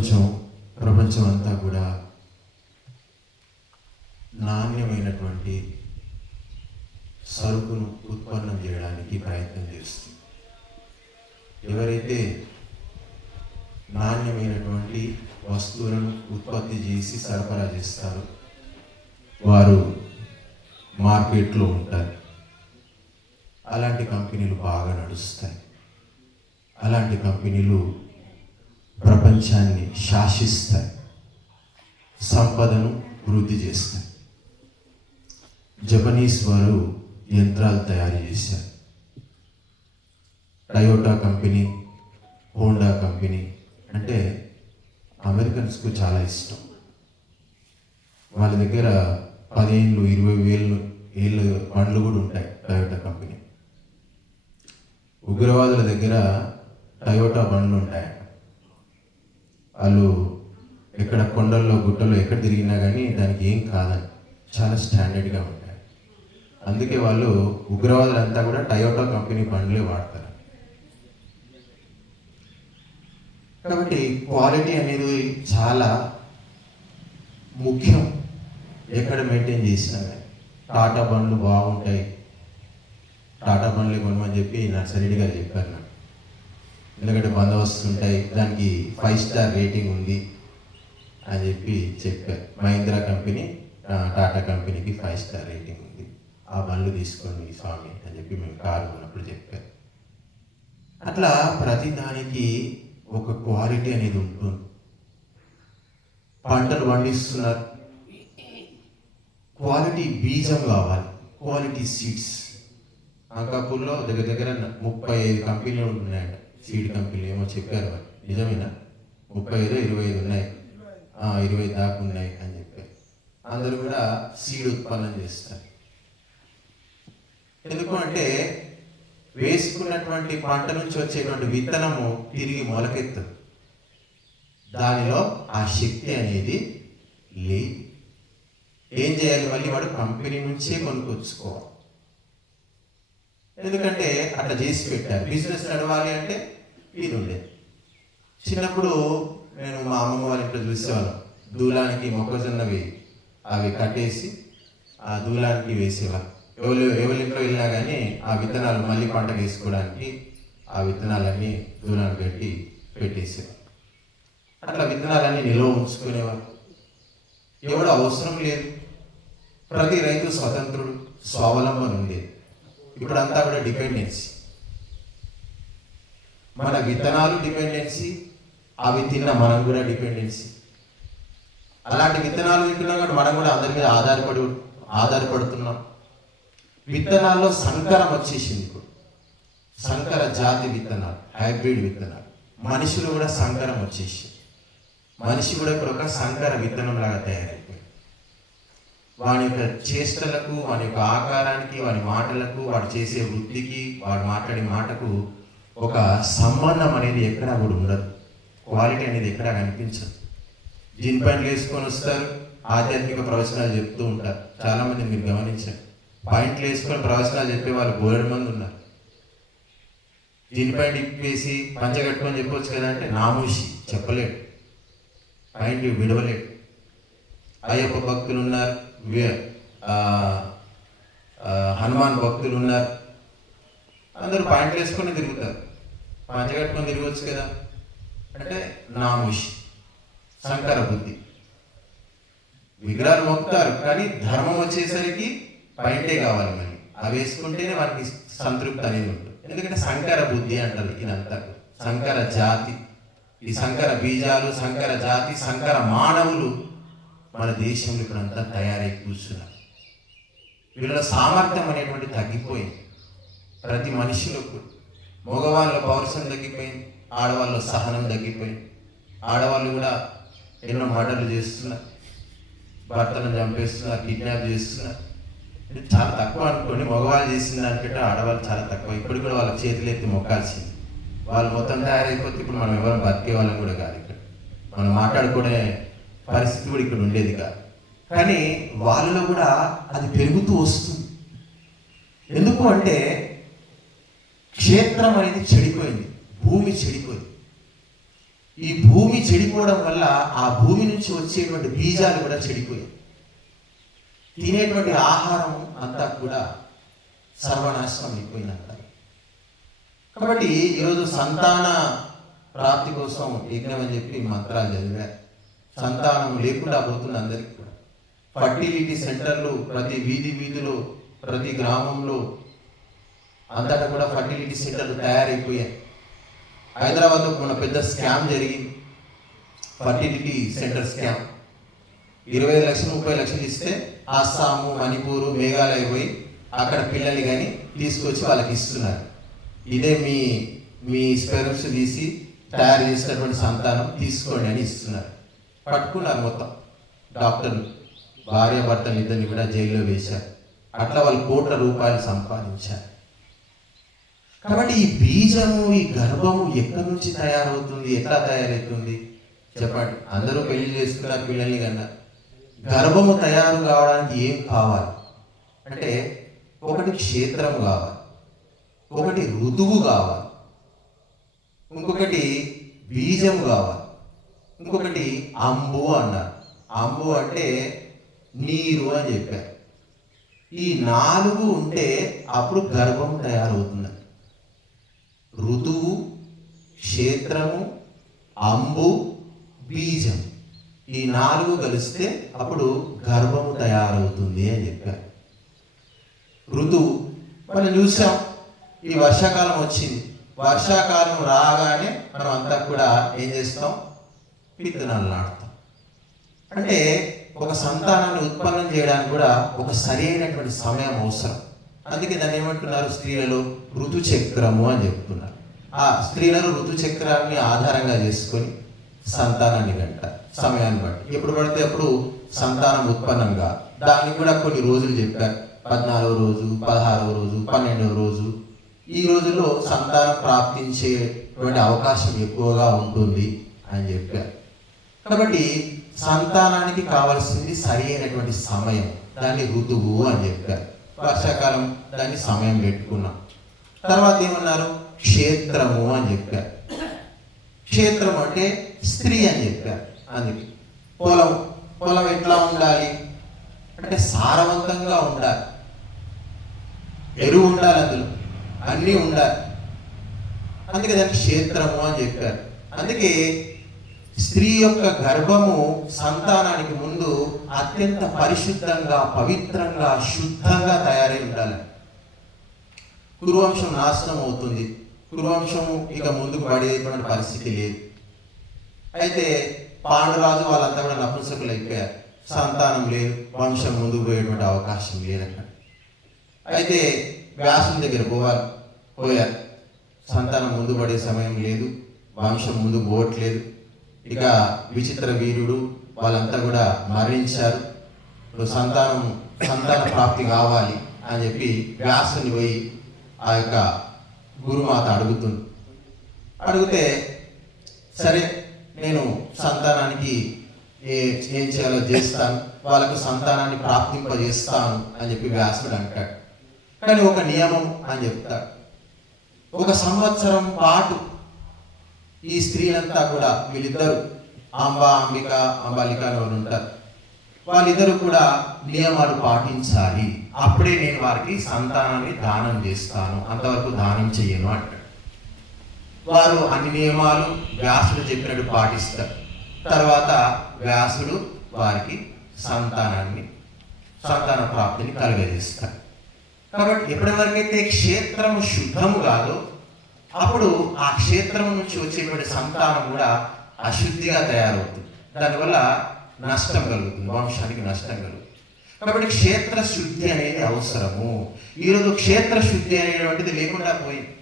ప్రపంచం అంతా కూడా నాణ్యమైనటువంటి సరుకును ఉత్పన్నం చేయడానికి ప్రయత్నం చేస్తుంది. ఎవరైతే నాణ్యమైనటువంటి వస్తువులను ఉత్పత్తి చేసి సరఫరా చేస్తారో వారు మార్కెట్లో ఉంటారు. అలాంటి కంపెనీలు బాగా నడుస్తాయి. అలాంటి కంపెనీలు ప్రపంచాన్ని శాసిస్తాయి, సంపదను వృద్ధి చేస్తాయి. జపనీస్ వారు యంత్రాలు తయారు చేశారు. టయోటా కంపెనీ, హోండా కంపెనీ అంటే అమెరికన్స్కు చాలా ఇష్టం. వాళ్ళ దగ్గర 15,000-20,000 ఏళ్ళ బండ్లు కూడా ఉంటాయి. టయోటా కంపెనీ ఉగ్రవాదుల దగ్గర టయోటా బండ్లు ఉంటాయి. వాళ్ళు ఎక్కడ కొండల్లో గుట్టల్లో ఎక్కడ తిరిగినా కానీ దానికి ఏం కాదని చాలా స్టాండర్డ్గా ఉంటాయి. అందుకే వాళ్ళు ఉగ్రవాదులంతా కూడా టయోటా కంపెనీ బండ్లే వాడతారు. కాబట్టి క్వాలిటీ అనేది చాలా ముఖ్యం. ఎక్కడ మెయింటైన్ చేసినా కానీ టాటా బండ్లు బాగుంటాయి, టాటా బండ్లే కొనమని చెప్పి నర్సరెడ్డి గారు చెప్పారు నాకు. ఎందుకంటే బందోబస్తు ఉంటాయి, దానికి 5 స్టార్ రేటింగ్ ఉంది అని చెప్పి చెప్పారు. మహీంద్రా కంపెనీ టాటా కంపెనీకి 5 స్టార్ రేటింగ్ ఉంది, ఆ బండ్లు తీసుకోండి స్వామి అని చెప్పి మేము కారు ఉన్నప్పుడు చెప్పారు. అట్లా ప్రతి దానికి ఒక క్వాలిటీ అనేది ఉంటుంది. పంటలు పండిస్తున్నారు, క్వాలిటీ బీజం కావాలి, క్వాలిటీ సీడ్స్. అంకాపూర్లో దగ్గర 35 కంపెనీలు ఉన్నాయంట, సీడ్ కంపెనీలు ఏమో చెప్పారు. వాళ్ళు నిజమేనా? 35-25 ఉన్నాయి, 20 దాకా ఉన్నాయి అని చెప్పారు. అందరూ కూడా సీడ్ ఉత్పన్నం చేస్తారు. ఎందుకు అంటే వేసుకున్నటువంటి పంట నుంచి వచ్చేటువంటి విత్తనము తిరిగి మొలకెత్తదు. దానిలో ఆ శక్తి అనేది లేదు. ఏం చేయాలి? మళ్ళీ వాడు కంపెనీ నుంచే కొనుక్కొచ్చుకోవాలి. ఎందుకంటే అట్లా చేసి పెట్టారు. బిజినెస్ నడవాలి అంటే ఇది ఉండేది. చిన్నప్పుడు నేను మా అమ్మమ్మ వాళ్ళ ఇంట్లో చూసేవాళ్ళం. దూలానికి మొక్కజొన్నవి అవి కట్టేసి ఆ దూలానికి వేసేవాళ్ళు. ఎవరింట్లో వెళ్ళినా కానీ ఆ విత్తనాలు మళ్ళీ పంట వేసుకోవడానికి ఆ విత్తనాలన్నీ దూలాన్ని పెట్టి పెట్టేసేవాళ్ళు. అట్లా విత్తనాలన్నీ నిల్వ ఉంచుకునేవాళ్ళు. ఎవడు అవసరం లేదు. ప్రతి రైతు స్వతంత్రుడు, స్వావలంబన ఉండేది. ఇప్పుడంతా కూడా డిపెండెన్సీ. మన విత్తనాలు డిపెండెన్సీ, అవి తిన్న మనం కూడా డిపెండెన్సీ. అలాంటి విత్తనాలు తింటున్నాం కాబట్టి మనం కూడా అందరి మీద ఆధారపడుతున్నాం. విత్తనాల్లో సంకరం వచ్చేసింది. ఇప్పుడు సంకర జాతి విత్తనాలు, హైబ్రిడ్ విత్తనాలు. మనిషిలో కూడా సంకరం వచ్చేసింది. మనిషి కూడా ఇప్పుడు ఒక సంకర విత్తనం లాగా తయారైపోయింది. వాని యొక్క చేష్టలకు, వాని యొక్క ఆకారానికి, వాని మాటలకు, వాడు చేసే వృత్తికి, వాడు మాట్లాడే మాటకు ఒక సంబంధం అనేది ఎక్కడా కూడా ఉండదు. క్వాలిటీ అనేది ఎక్కడా కనిపించదు. జీన్ ప్యాంట్లు వేసుకొని వస్తారు, ఆధ్యాత్మిక ప్రవచనాలు చెప్తూ ఉంటారు. చాలామంది మీరు గమనించారు, పాయింట్లు వేసుకొని ప్రవచనాలు చెప్పే వాళ్ళు బోలెడు మంది ఉన్నారు. జీన్ ప్యాంట్ ఇప్పేసి పంచ కట్టుకొని చెప్పవచ్చు కదా అంటే నామూషి, చెప్పలేడు, పాయింట్ విడవలేడు. అయ్యప్ప భక్తులు ఉన్నారు, హనుమాన్ భక్తులు ఉన్నారు. అందరూ పాయింట్లు వేసుకొని తిరుగుతారు, పంచ కట్టుకొని తిరగవచ్చు కదా అంటే నామూషి, సంకర బుద్ధి. విగ్రహాలు మొక్కుతారు కానీ ధర్మం వచ్చేసరికి పాయింటే కావాలి. మళ్ళీ అవి వేసుకుంటేనే వారికి సంతృప్తి అనేది ఉంటుంది. ఎందుకంటే సంకర బుద్ధి అంటారు ఇదంతా. సంకర జాతి, ఈ సంకర బీజాలు, సంకర జాతి, సంకర మానవులు మన దేశంలో ఇప్పుడంతా తయారై కూర్చున్నారు. వీళ్ళ సామర్థ్యం అనేటువంటి తగ్గిపోయింది. ప్రతి మనిషిలో మగవాళ్ళ పౌరుషం తగ్గిపోయింది, ఆడవాళ్ళ సహనం తగ్గిపోయింది. ఆడవాళ్ళు కూడా ఎన్నో మర్డర్లు చేస్తున్నారు, భర్తలను చంపేస్తున్నారు, కిడ్నాప్ చేస్తున్నారు. ఇది చాలా తక్కువ అనుకోండి. మగవాళ్ళు చేసిన దానికంటే ఆడవాళ్ళు చాలా తక్కువ. ఇప్పుడు కూడా వాళ్ళ చేతులు ఎత్తి మొక్కాల్సింది. వాళ్ళు మొత్తం తయారైపోతే ఇప్పుడు మనం ఎవరు బతికే వాళ్ళం కూడా కాదు. ఇక్కడ మనం మాట్లాడుకునే పరిస్థితి కూడా ఇక్కడ ఉండేది కాదు. కానీ వాళ్ళలో కూడా అది పెరుగుతూ వస్తుంది. ఎందుకు అంటే క్షేత్రం అనేది చెడిపోయింది, భూమి చెడిపోయింది. ఈ భూమి చెడిపోవడం వల్ల ఆ భూమి నుంచి వచ్చేటువంటి బీజాలు కూడా చెడిపోయాయి. తినేటువంటి ఆహారం అంతా కూడా సర్వనాశనం అయిపోయినంత. కాబట్టి ఈరోజు సంతాన ప్రాప్తి కోసం యజ్ఞం అని చెప్పి మంత్రాలు చదివారు. సంతానం లేకుండా పోతుంది అందరికీ కూడా. ఫర్టిలిటీ సెంటర్లు ప్రతి వీధిలో, ప్రతి గ్రామంలో అంతటా కూడా ఫర్టిలిటీ సెంటర్లు తయారైపోయాయి. హైదరాబాద్లో మన పెద్ద స్కామ్ జరిగింది, ఫర్టిలిటీ సెంటర్ స్కామ్. 20 లక్షలు 30 లక్షలు ఇస్తే అస్సాము, మణిపూరు, మేఘాలయ పోయి అక్కడ పిల్లల్ని కానీ తీసుకొచ్చి వాళ్ళకి ఇస్తున్నారు. ఇదే మీ స్పెర్మ్స్ తీసి తయారు చేసినటువంటి సంతానం తీసుకోండి అని ఇస్తున్నారు. పట్టుకున్నారు మొత్తం డాక్టర్లు, భార్యాభర్తలు ఇద్దరిని కూడా జైల్లో వేశారు. అట్లా వాళ్ళు కోట్ల రూపాయలు సంపాదించారు. కాబట్టి ఈ బీజము, ఈ గర్భము ఎక్కడి నుంచి తయారవుతుంది, ఎట్లా తయారవుతుంది చెప్పండి. అందరూ పెళ్లి చేసుకున్నారు, పిల్లల్ని కన్నా. గర్భము తయారు కావడానికి ఏం కావాలి అంటే ఒకటి క్షేత్రము కావాలి, ఒకటి ఋతువు కావాలి, ఇంకొకటి బీజము కావాలి, ఇంకొకటి అంబు అన్నారు. అంబు అంటే నీరు అని చెప్పారు. ఈ 4 ఉంటే అప్పుడు గర్భం తయారవుతుంది. ఋతువు, క్షేత్రము, అంబు, బీజం, ఈ 4 కలిస్తే అప్పుడు గర్భము తయారవుతుంది అని చెప్పారు. ఋతువు మనం చూసాం, ఈ వర్షాకాలం వచ్చింది. వర్షాకాలం రాగానే మనం అంతా కూడా ఏం చేస్తాం, విత్తనాలు నాటుతాం. అంటే ఒక సంతానాన్ని ఉత్పన్నం చేయడానికి కూడా ఒక సరైనటువంటి సమయం అవసరం. అందుకే దాన్ని ఏమంటున్నారు స్త్రీలలో, ఋతుచక్రము అని చెప్తున్నారు. ఆ స్త్రీలలో ఋతుచక్రాన్ని ఆధారంగా చేసుకొని సంతానాన్ని గంట సమయాన్ని బట్టి ఎప్పుడు పడితే అప్పుడు సంతానం ఉత్పన్నంగా దాన్ని కూడా కొన్ని రోజులు చెప్పారు. 14వ రోజు, 16వ రోజు, 12వ రోజు, ఈ రోజుల్లో సంతానం ప్రాప్తించేటువంటి అవకాశం ఎక్కువగా ఉంటుంది అని చెప్పారు. కాబట్టి సంతానానికి కావాల్సింది సరి అయినటువంటి సమయం, దాన్ని ఋతువు అని చెప్పారు. వర్షాకాలం దాన్ని సమయం పెట్టుకున్నాం. తర్వాత ఏమన్నారు, క్షేత్రము అని చెప్పారు. క్షేత్రం అంటే స్త్రీ అని చెప్పారు. అందుకే పొలం ఎట్లా ఉండాలి అంటే సారవంతంగా ఉండాలి, ఎరువు ఉండాలి, అందులో అన్నీ ఉండాలి. అందుకే దానికి క్షేత్రము అని చెప్పారు. అందుకే స్త్రీ యొక్క గర్భము సంతానానికి ముందు అత్యంత పరిశుద్ధంగా, పవిత్రంగా, శుద్ధంగా తయారై ఉండాలి. కురువంశం నాశనం అవుతుంది, కురువంశము ఇక ముందుకు పడేటువంటి పరిస్థితి లేదు. అయితే పాండురాజు వాళ్ళంతా కూడా నపుంసకులు అయిపోయారు, సంతానం లేదు, వంశం ముందుకు పోయేటువంటి అవకాశం లేదక్కడ. అయితే వ్యాసుని దగ్గర పోయారు, సంతానం ముందు పడే సమయం లేదు, వంశం ముందుకు పోవట్లేదు. ఇక విచిత్ర వీరుడు వాళ్ళంతా కూడా మరణించారు, సంతాన ప్రాప్తి కావాలి అని చెప్పి వ్యాసుని పోయి ఆ యొక్క గురుమాత అడిగితే సరే నేను సంతానానికి ఏం చేయాలో చేస్తాను, వాళ్ళకు సంతానాన్ని ప్రాప్తింపజేస్తాను అని చెప్పి వ్యాసుడు అంటాడు. కానీ ఒక నియమం అని చెప్తాడు. 1 సంవత్సరం పాటు ఈ స్త్రీలంతా కూడా, వీళ్ళిద్దరు అంబిక అంబాలిక అని ఉంటారు, వాళ్ళిద్దరు కూడా నియమాలు పాటించాలి, అప్పుడే నేను వారికి సంతానాన్ని దానం చేస్తాను, అంతవరకు దానం చెయ్యను అంటాడు. వారు అన్ని నియమాలు వ్యాసుడు చెప్పినట్టు పాటిస్తారు. తర్వాత వ్యాసుడు వారికి సంతాన ప్రాప్తిని కలుగజేస్తాడు. కాబట్టి ఎప్పటివరకైతే క్షేత్రం శుద్ధము కాదో అప్పుడు ఆ క్షేత్రం నుంచి వచ్చేటువంటి సంతానం కూడా అశుద్ధిగా తయారవుతుంది. దానివల్ల నష్టం కలుగుతుంది, వంశానికి నష్టం కలుగుతుంది. కాబట్టి క్షేత్ర శుద్ధి అనేది అవసరము. ఈరోజు క్షేత్ర శుద్ధి అనేటువంటిది లేకుండా పోయింది.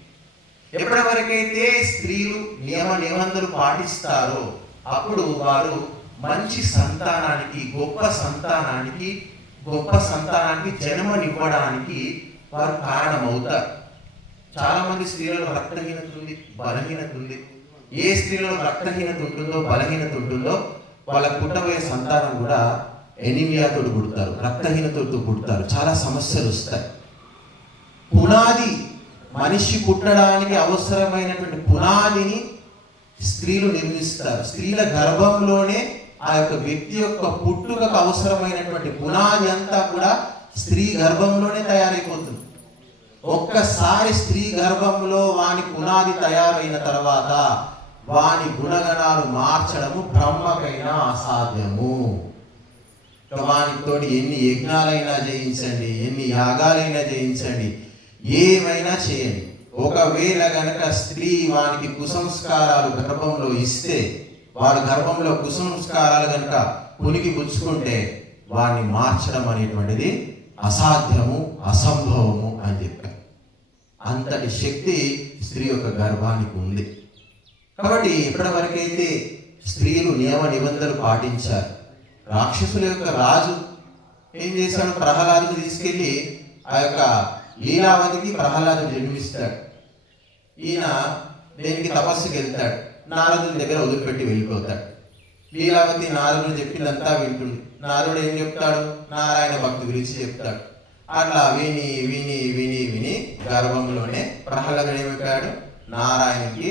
ఎప్పటివరకైతే స్త్రీలు నియమ నిబంధనలు పాటిస్తారో అప్పుడు వారు మంచి సంతానానికి, గొప్ప సంతానానికి జన్మనివ్వడానికి వారు కారణమవుతారు. చాలా మంది స్త్రీలలో రక్తహీనత ఉంది, బలహీనత ఉంది. ఏ స్త్రీలో రక్తహీనత ఉంటుందో, బలహీనత ఉంటుందో వాళ్ళకు పుట్టబోయే సంతానం కూడా ఎనీమియాతో పుడతారు, రక్తహీనతతో పుడతారు, చాలా సమస్యలు వస్తాయి. పునాది, మనిషి పుట్టడానికి అవసరమైనటువంటి పునాదిని స్త్రీలు నిర్మిస్తారు. స్త్రీల గర్భంలోనే ఆ యొక్క వ్యక్తి యొక్క పుట్టుకకు అవసరమైనటువంటి పునాది అంతా కూడా స్త్రీ గర్భంలోనే తయారైపోతుంది. ఒక్కసారి స్త్రీ గర్భంలో వాని పునాది తయారైన తర్వాత వాని గుణగణాలు మార్చడము బ్రహ్మకైనా అసాధ్యము. వానితోటి ఎన్ని యజ్ఞాలైనా చేయించండి, ఎన్ని యాగాలైనా చేయించండి, ఏమైనా చేయండి, ఒకవేళ గనక స్త్రీ వానికి కుసంస్కారాలు గర్భంలో ఇస్తే, వాడు గర్భంలో కుసంస్కారాలు గనక పునికి పుచ్చుకుంటే వాడిని మార్చడం అనేటువంటిది అసాధ్యము, అసంభవము అని చెప్పారు. అంతటి శక్తి స్త్రీ యొక్క గర్భానికి ఉంది. కాబట్టి ఇప్పటి వరకైతే స్త్రీలు నియమ నిబంధనలు పాటించారు. రాక్షసుల యొక్క రాజు ఏం చేశాడు? ప్రహ్లాదుని తీసుకెళ్లి ఆ యొక్క లీలావతికి ప్రహ్లాదుని జన్మిస్తాడు. ఈయన దేనికి తపస్సుకి వెళ్తాడు, నారదుని దగ్గర వదిలిపెట్టి వెళ్ళిపోతాడు. లీలావతి నారదుడు చెప్పిందంతా వింటుంది. నారదుడు ఏం చెప్తాడు? నారాయణ భక్తి గురించి చెప్తాడు. అట్లా విని విని విని విని గర్భంలోనే ప్రహ్లాదుడు ఏమైపోయాడు? నారాయణకి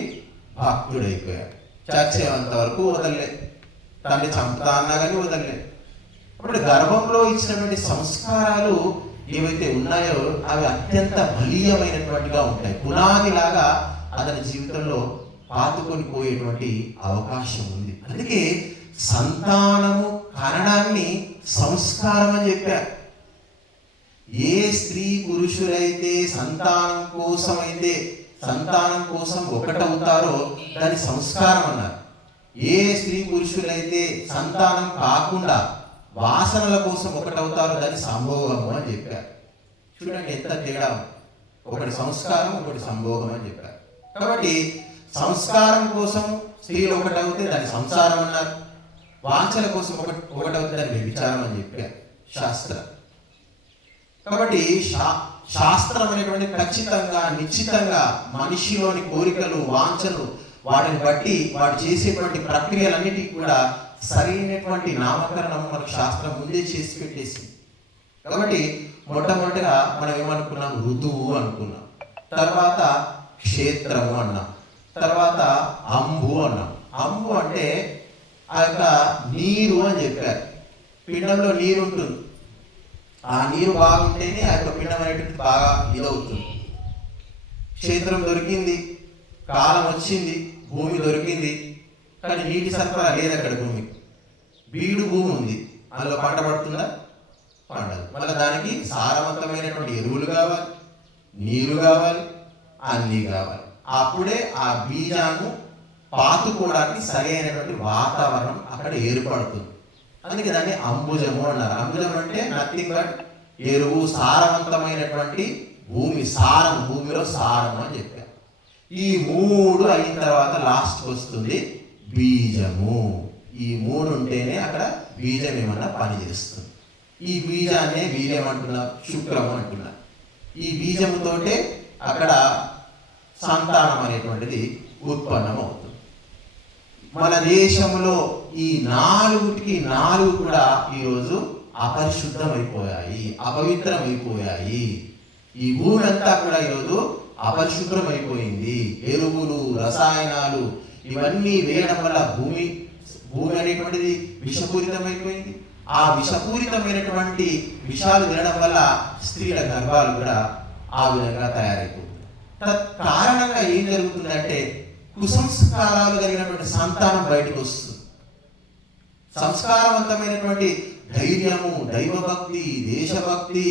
భక్తుడైపోయాడు. చచ్చేంత వరకు వదలలే, తండ్రి చంపుతా అన్నా కానీ వదలలే. అప్పుడు గర్భంలో ఇచ్చినటువంటి సంస్కారాలు ఏవైతే ఉన్నాయో అవి అత్యంత బలీయమైనటువంటిగా ఉంటాయి. పునాదిలాగా అతని జీవితంలో పాతుకొని పోయేటువంటి అవకాశం ఉంది. అందుకే సంతానము కనడాన్ని సంస్కారం అని చెప్పారు. ఏ స్త్రీ పురుషులైతే సంతానం కోసం ఒకటవుతారో దాని సంస్కారం అన్నారు. ఏ స్త్రీ పురుషులైతే సంతానం కాకుండా వాసనల కోసం ఒకటవుతారో దాన్ని సంభోగము అని చెప్పారు. చూడండి ఎంత తేడా, ఒకటి సంస్కారం, ఒకటి సంభోగం అని చెప్పారు. కాబట్టి సంస్కారం కోసం స్త్రీలు ఒకటవుతే దాన్ని సంసారం అన్నారు. వాంఛల కోసం ఒకటవుతే దాన్ని వ్యభిచారం అని చెప్పారు శాస్త్రం. కాబట్టి శాస్త్రం అనేటువంటి ఖచ్చితంగా నిశ్చితంగా మనిషిలోని కోరికలు, వాంఛలు, వాటిని బట్టి వాడు చేసేటువంటి ప్రక్రియలన్నిటికీ కూడా సరైనటువంటి నామకరణం మనకు శాస్త్రం ముందే చేసి పెట్టేసింది. కాబట్టి మొట్టమొదటిగా మనం ఏమనుకున్నాం? ఋతువు అనుకున్నాం, తర్వాత క్షేత్రము అన్నాం, తర్వాత అంబు అన్నాం. అంబు అంటే ఆ యొక్క నీరు అని చెప్పారు. పిండంలో నీరు ఉంటుంది. ఆ నీరు బాగుంటేనే ఆ యొక్క పిండం అనేటువంటిది బాగా ఇదవుతుంది. క్షేత్రం దొరికింది, కాలం వచ్చింది, భూమి దొరికింది, కానీ నీటి సరఫరా లేదు అక్కడ. భూమికి బీడు భూమి ఉంది, అందులో పంట పడుతుందా? పండదు. మళ్ళీ దానికి సారవంతమైనటువంటి ఎరువులు కావాలి, నీరు కావాలి, అన్నీ కావాలి. అప్పుడే ఆ బీజాన్ని పాతుకోవడానికి సరైనటువంటి వాతావరణం అక్కడ ఏర్పడుతుంది. అందుకే దాన్ని అంబుజము అన్నారు. అంబుజం అంటే నథింగ్ బట్ ఎరువు, సారవంతమైనటువంటి భూమి, సారం, భూమిలో సారం అని చెప్పారు. ఈ మూడు అయిన తర్వాత లాస్ట్ వస్తుంది బీజము. ఈ మూడు ఉంటేనే అక్కడ బీజం ఏమన్నా పనిచేస్తుంది. ఈ బీజాన్నే వీర్యం అంటున్నారు, శుక్రము అంటున్నారు. ఈ బీజముతోటే అక్కడ సంతానం అనేటువంటిది ఉత్పన్నం అవుతుంది. మన దేశంలో ఈ నాలుగుకి నాలుగు కూడా ఈరోజు అపరిశుద్ధమైపోయాయి, అపవిత్రమైపోయాయి. ఈ భూమి అంతా కూడా ఈరోజు అపరిశుభ్రమైపోయింది. ఎరువులు, రసాయనాలు ఇవన్నీ వేయడం వల్ల భూమి అనేటువంటిది విషపూరితమైపోయింది. ఆ విషపూరితమైనటువంటి విషాలు తినడం వల్ల స్త్రీల గర్భాలు కూడా ఆ విధంగా తయారైపోతుంది. కారణంగా ఏం జరుగుతుందంటే కుసంస్కారాలు కలిగినటువంటి సంతానం బయటకు వస్తుంది. సంస్కారవంతమైనటువంటి ధైర్యము, దైవభక్తి, దేశభక్తి,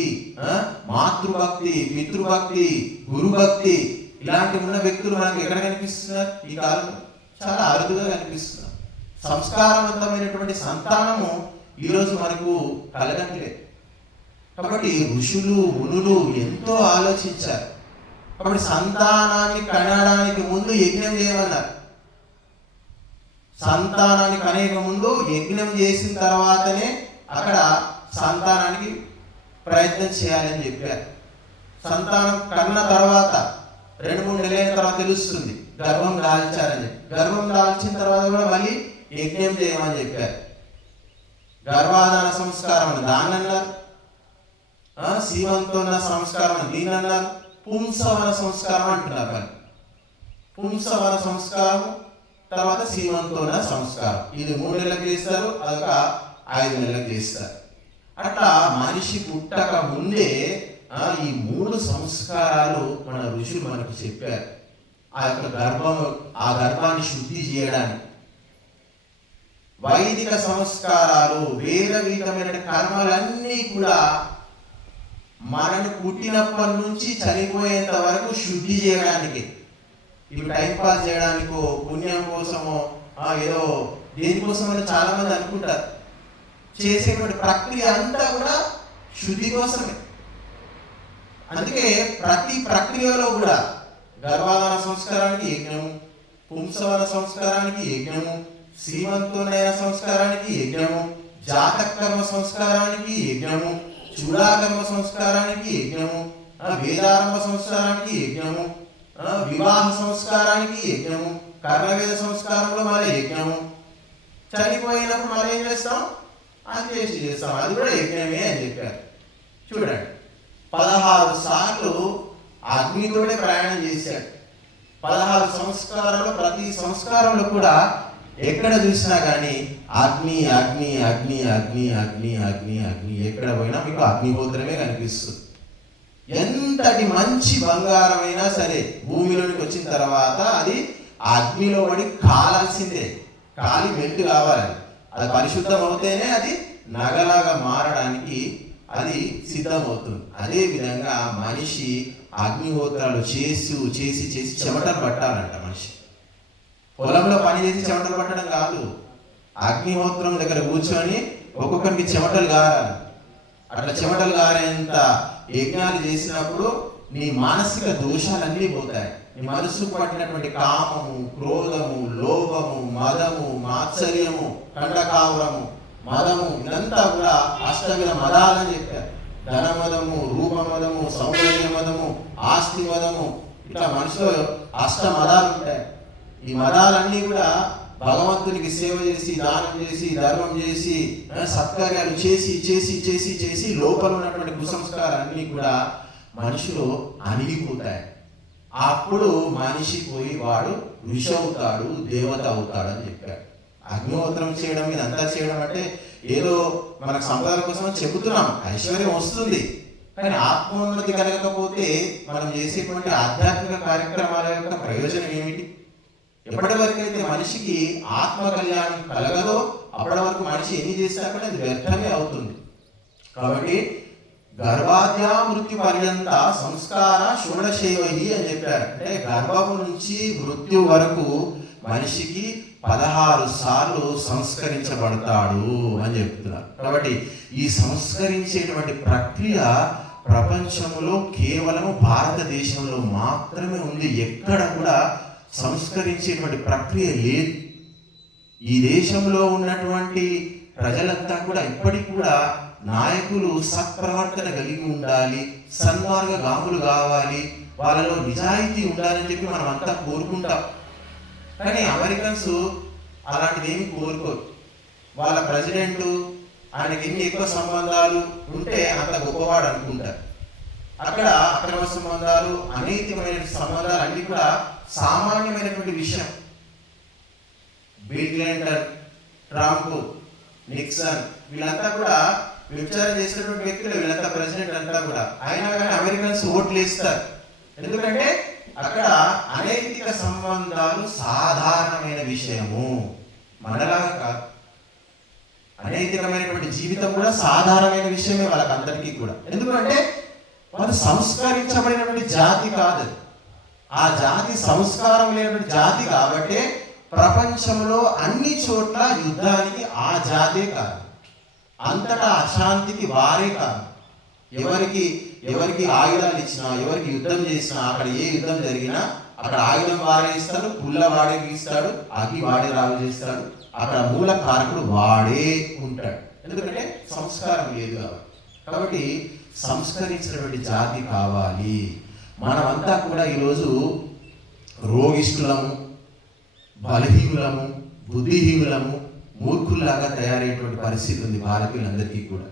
మాతృభక్తి, పితృభక్తి, గురుభక్తి ఇలాంటి ఉన్న వ్యక్తులు మనకు ఎక్కడ కనిపిస్తున్నారు? ఈ కాలంలో చాలా అరుదుగా కనిపిస్తున్నారు. సంస్కారవంతమైనటువంటి సంతానము ఈరోజు మనకు కలగట్లేదు. కాబట్టి ఋషులు, మునులు ఎంతో ఆలోచించారు. కాబట్టి సంతానాన్ని కనడానికి ముందు యజ్ఞం చేయమన్నారు. సంతానాన్ని కనేక ముందు యజ్ఞం చేసిన తర్వాతనే అక్కడ సంతానానికి ప్రయత్నం చేయాలని చెప్పారు. సంతానం కన్న తర్వాత 2-3 నెలల తర్వాత తెలుస్తుంది గర్భం దాల్చారని చెప్పి. గర్భం దాల్చిన తర్వాత కూడా మళ్ళీ యజ్ఞం చేయమని చెప్పారు. గర్భాధాన సంస్కారం అని దాన్ని అన్నారు, సీమంతోన్న సంస్కారం అని దీన్ని అన్నారు, పుంసవన సంస్కారం అంటున్నారు. మరి పుంసవన సంస్కారం తర్వాత సీమంతోన సంస్కారం. ఇది 3 నెలలకు చేస్తారు, అదొక 5 నెలలకు చేస్తారు. అట్లా మనిషి పుట్టక ముందే ఈ 3 సంస్కారాలు మన ఋషులు మనకు చెప్పారు. ఆ గర్భాన్ని శుద్ధి చేయడానికి వైదిక సంస్కారాలు, వేదవీతమైన కర్మలన్నీ కూడా మనను పుట్టినప్పటి నుంచి చనిపోయేంత వరకు శుద్ధి చేయడానికి. ఇవి టైం పాస్ చేయడానికో పుణ్యం కోసమో ఏదో దేనికోసమని చాలా మంది అనుకుంటారు. చేసేటువంటి ప్రక్రియ అంతా కూడా శుద్ధి కోసమే. అందుకే ప్రతి ప్రక్రియలో కూడా గర్భాధాన సంస్కారానికి యజ్ఞము, పుంసవన సంస్కారానికి యజ్ఞము, శ్రీమంతోనయన సంస్కారానికి యజ్ఞము, జాతకర్మ సంస్కారానికి యజ్ఞము, చూడాకర్మ సంస్కారానికి యజ్ఞము, వేదారంభ సంస్కారానికి యజ్ఞము, వివాహ సంస్కారానికి యజ్ఞము, కర్ణవేద సంస్కారంలో మళ్ళీ యజ్ఞము, చనిపోయినప్పుడు మనం ఏం చేస్తాం? అంత్యేష్టి చేస్తాం, అది కూడా యజ్ఞమే అని చెప్పారు. చూడండి, 16 సార్లు అగ్నితోనే ప్రయాణం చేశాడు. 16 సంస్కారాలు, ప్రతి సంస్కారంలో కూడా ఎక్కడ చూసినా కానీ అగ్ని అగ్ని అగ్ని అగ్ని అగ్ని అగ్ని అగ్ని, ఎక్కడ పోయినా మీకు అగ్నిహోత్రమే కనిపిస్తుంది. ఎంతటి మంచి బంగారమైనా సరే భూమిలోనికి వచ్చిన తర్వాత అది అగ్నిలో పడి కాలాల్సిందే, కాలి మెల్ట్ కావాలి. అది పరిశుద్ధం అవుతేనే అది నగలాగా మారడానికి అది సిద్ధమవుతుంది. అదే విధంగా మనిషి అగ్నిహోత్రాలు చేసి చేసి చేసి చెమటలు పట్టాలంట. మనిషి పొలంలో పని చేసి చెమటలు పట్టడం కాదు, అగ్నిహోత్రం దగ్గర కూర్చొని ఒక్కొక్కరికి చెమటలు గారాలి. అట్లా చెమటలు గారేంత యజ్ఞాలు చేసినప్పుడు నీ మానసిక దోషాలన్నీ పోతాయి. నీ మనసుకు పట్టినటువంటి కామము, క్రోధము, లోభము, మదము, మాత్సర్యము, కండకావరము, మదము, ఇదంతా కూడా అష్టవిధ మదాలని చెప్పారు. ధనమదము, రూపమదము, సౌందర్య మదము, ఆస్తి మదము, ఇట్లా మనిషిలో అష్ట మదాలు ఉంటాయి. ఈ మదాలన్నీ కూడా భగవంతునికి సేవ చేసి, దానం చేసి, ధర్మం చేసి, సత్కార్యాలు చేసి చేసి చేసి చేసి లోపల ఉన్నటువంటి కుసంస్కారాలన్నీ కూడా మనిషిలో అణిగిపోతాయి. అప్పుడు మనిషి పోయి వాడు ఋషి అవుతాడు, దేవత అవుతాడు అని చెప్పాడు. అగ్నిహోత్రం చేయడం, ఇదంతా చేయడం అంటే ఏదో మనకు సంపదల కోసం చెబుతున్నాం, ఐశ్వర్యం వస్తుంది. కానీ ఆత్మోన్నతి కలగకపోతే మనం చేసేటువంటి ఆధ్యాత్మిక కార్యక్రమాల యొక్క ప్రయోజనం ఏమిటి? ఎప్పటి వరకు అయితే మనిషికి ఆత్మ కళ్యాణం కలగదో అప్పటి వరకు మనిషి ఎన్ని చేసినా కూడా అది వ్యర్థమే అవుతుంది. కాబట్టి గర్భాద్యా మృత్యు పర్యంత సంస్కార షోడశైవహి అని చెప్పారు. అంటే గర్భము నుంచి మృత్యు వరకు మనిషికి 16 సార్లు సంస్కరించబడతాడు అని చెప్తున్నారు. కాబట్టి ఈ సంస్కరించేటువంటి ప్రక్రియ ప్రపంచంలో కేవలం భారతదేశంలో మాత్రమే ఉంది. ఎక్కడ కూడా సంస్కరించేటువంటి ప్రక్రియ లేదు. ఈ దేశంలో ఉన్నటువంటి ప్రజలంతా కూడా ఇప్పటికి కూడా నాయకులు సత్ప్రవర్తన కలిగి ఉండాలి, సన్మార్గగాములు కావాలి, వాళ్ళలో నిజాయితీ ఉండాలని చెప్పి మనం అంతా కోరుకుంటాం. కానీ అమెరికన్స్ అలాంటిది ఏమి కోరుకోరు. వాళ్ళ ప్రెసిడెంట్ ఆయనకి ఎన్ని ఎక్కువ సంబంధాలు ఉంటే అంత గొప్పవాడు అనుకుంటారు. అక్కడ అక్రమ సంబంధాలు, అనైతికమైన సంబంధాలు అన్ని కూడా సామాన్యమైనటువంటి విషయం. బిల్ క్లింటన్, ట్రంప్, నిక్సన్ వీళ్ళంతా కూడా వ్యభిచారం చేసినటువంటి వ్యక్తులు, వీళ్ళంతా ప్రెసిడెంట్ అంతా కూడా. అయినా కానీ అమెరికన్స్ ఓట్లు వేస్తారు. ఎందుకంటే అక్కడ అనైతిక సంబంధాలు సాధారణమైన విషయము, మనలాగా కాదు. అనైతికమైనటువంటి జీవితం కూడా సాధారణమైన విషయమే వాళ్ళకందరికీ కూడా. ఎందుకంటే వాళ్ళు సంస్కరించబడినటువంటి జాతి కాదు, ఆ జాతి సంస్కారం లేనటువంటి జాతి. కాబట్టి ప్రపంచంలో అన్ని చోట్ల యుద్ధానికి ఆ జాతే కాదు, అంతటా అశాంతికి వారే కాదు. ఎవరికి ఆయుధాలు ఇచ్చినా, ఎవరికి యుద్ధం చేసినా, అక్కడ ఏ యుద్ధం జరిగినా అక్కడ ఆయుధం వాడే ఇస్తాడు, పుల్ల వాడే గీస్తాడు, అగ్గి వాడే రావు చేస్తాడు. అక్కడ మూల కారకుడు వాడే ఉంటాడు. ఎందుకంటే సంస్కారం లేదు కాబట్టి సంస్కరించినటువంటి జాతి కావాలి. మనమంతా కూడా ఈరోజు రోగిష్ఠులము, బలహీనులము, బుద్ధిహీనులము, మూర్ఖుల్లాగా తయారయ్యేటువంటి పరిస్థితి ఉంది భారతీయులందరికీ కూడా.